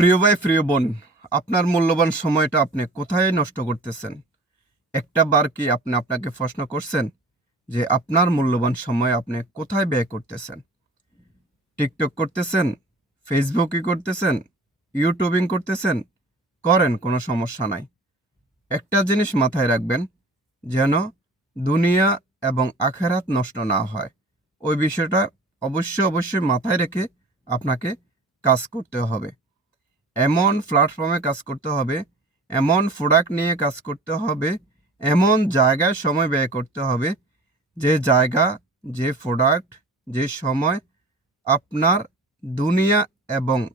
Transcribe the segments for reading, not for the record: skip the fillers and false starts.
প্রিয় ভাই, প্রিয় বোন, আপনার মূল্যবান সময়টা আপনি কোথায় নষ্ট করতেছেন? একটা বার কি আপনি আপনাকে প্রশ্ন করছেন যে আপনার মূল্যবান সময় আপনি কোথায় ব্যয় করতেছেন? টিকটক করতেছেন? ফেসবুকই করতেছেন? ইউটিউবিং করতেছেন? করেন, কোনো সমস্যা নাই। একটা জিনিস মাথায় রাখবেন, যেন দুনিয়া এবং আখেরাত নষ্ট না হয়। ওই বিষয়টা অবশ্যই মাথায় রেখে আপনাকে কাজ করতে হবে। এমন প্ল্যাটফর্মে কাজ করতে হবে, এমন প্রোডাক্ট নিয়ে কাজ করতে হবে, এমন জায়গায় সময় ব্যয় করতে হবে, যে জায়গা, যে প্রোডাক্ট, যে সময় আপনার দুনিয়া এবং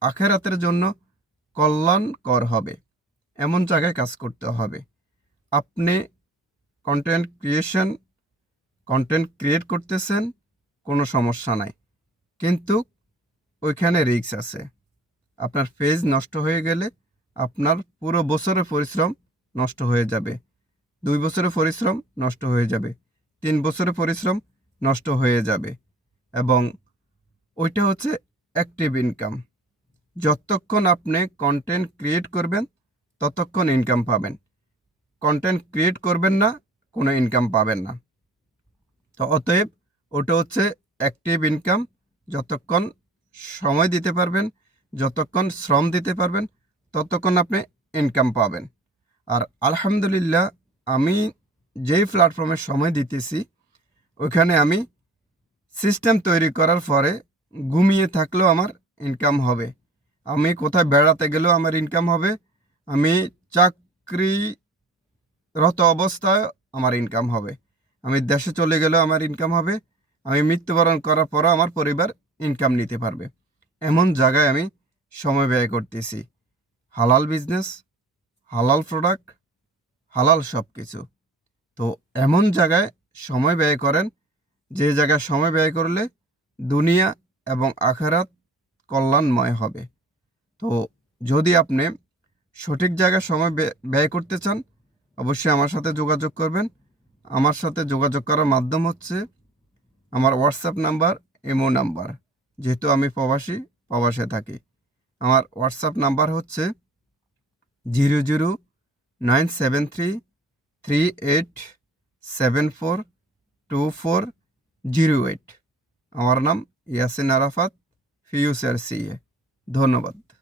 আখেরাতের জন্য কল্যাণকর হবে। এমন জায়গায় কাজ করতে হবে। আপনি কন্টেন্ট ক্রিয়েট করতেছেন, কোনো সমস্যা নাই। কিন্তু ওইখানে রিস্ক আছে। আপনার পেজ নষ্ট হয়ে গেলে আপনার পুরো বছরের পরিশ্রম নষ্ট হয়ে যাবে। ২ বছরের পরিশ্রম নষ্ট হয়ে যাবে। ৩ বছরের পরিশ্রম নষ্ট হয়ে যাবে। এবং ওইটা হচ্ছে অ্যাক্টিভ ইনকাম। যতক্ষণ আপনি কন্টেন্ট ক্রিয়েট করবেন, ততক্ষণ ইনকাম পাবেন। কন্টেন্ট ক্রিয়েট করবেন না, কোনো ইনকাম পাবেন না। তো অতএব ওটা হচ্ছে অ্যাক্টিভ ইনকাম। যতক্ষণ সময় দিতে পারবেন, যতক্ষণ শ্রম দিতে পারবেন, ততক্ষণ আপনি ইনকাম পাবেন। আর আলহামদুলিল্লাহ, আমি যেই প্ল্যাটফর্মে সময় দিতেছি, ওইখানে আমি সিস্টেম তৈরি করার পরে ঘুমিয়ে থাকলেও আমার ইনকাম হবে। আমি কোথায় বেড়াতে গেলেও আমার ইনকাম হবে। আমি চাকরিরত অবস্থায় আমার ইনকাম হবে। আমি দেশে চলে গেলেও আমার ইনকাম হবে। আমি মৃত্যুবরণ করার পরও আমার পরিবার ইনকাম নিতে পারবে। এমন জায়গায় আমি সময় ব্যয় করতেছি। হালাল বিজনেস, হালাল প্রোডাক্ট, হালাল সব কিছু। তো এমন জায়গায় সময় ব্যয় করেন, যে জায়গায় সময় ব্যয় করলে দুনিয়া এবং আখেরাত কল্যাণময় হবে। তো যদি আপনি সঠিক জায়গায় সময় ব্যয় করতে চান, অবশ্যই আমার সাথে যোগাযোগ করবেন। আমার সাথে যোগাযোগ করার মাধ্যম হচ্ছে আমার হোয়াটসঅ্যাপ নাম্বার, ইমো নাম্বার। যেহেতু আমি প্রবাসে থাকি। আমার হোয়াটসঅ্যাপ নাম্বার হচ্ছে 0097338742408। আমার নাম ইয়াসিন আরাফাত, ফিউচার সিএ। ধন্যবাদ।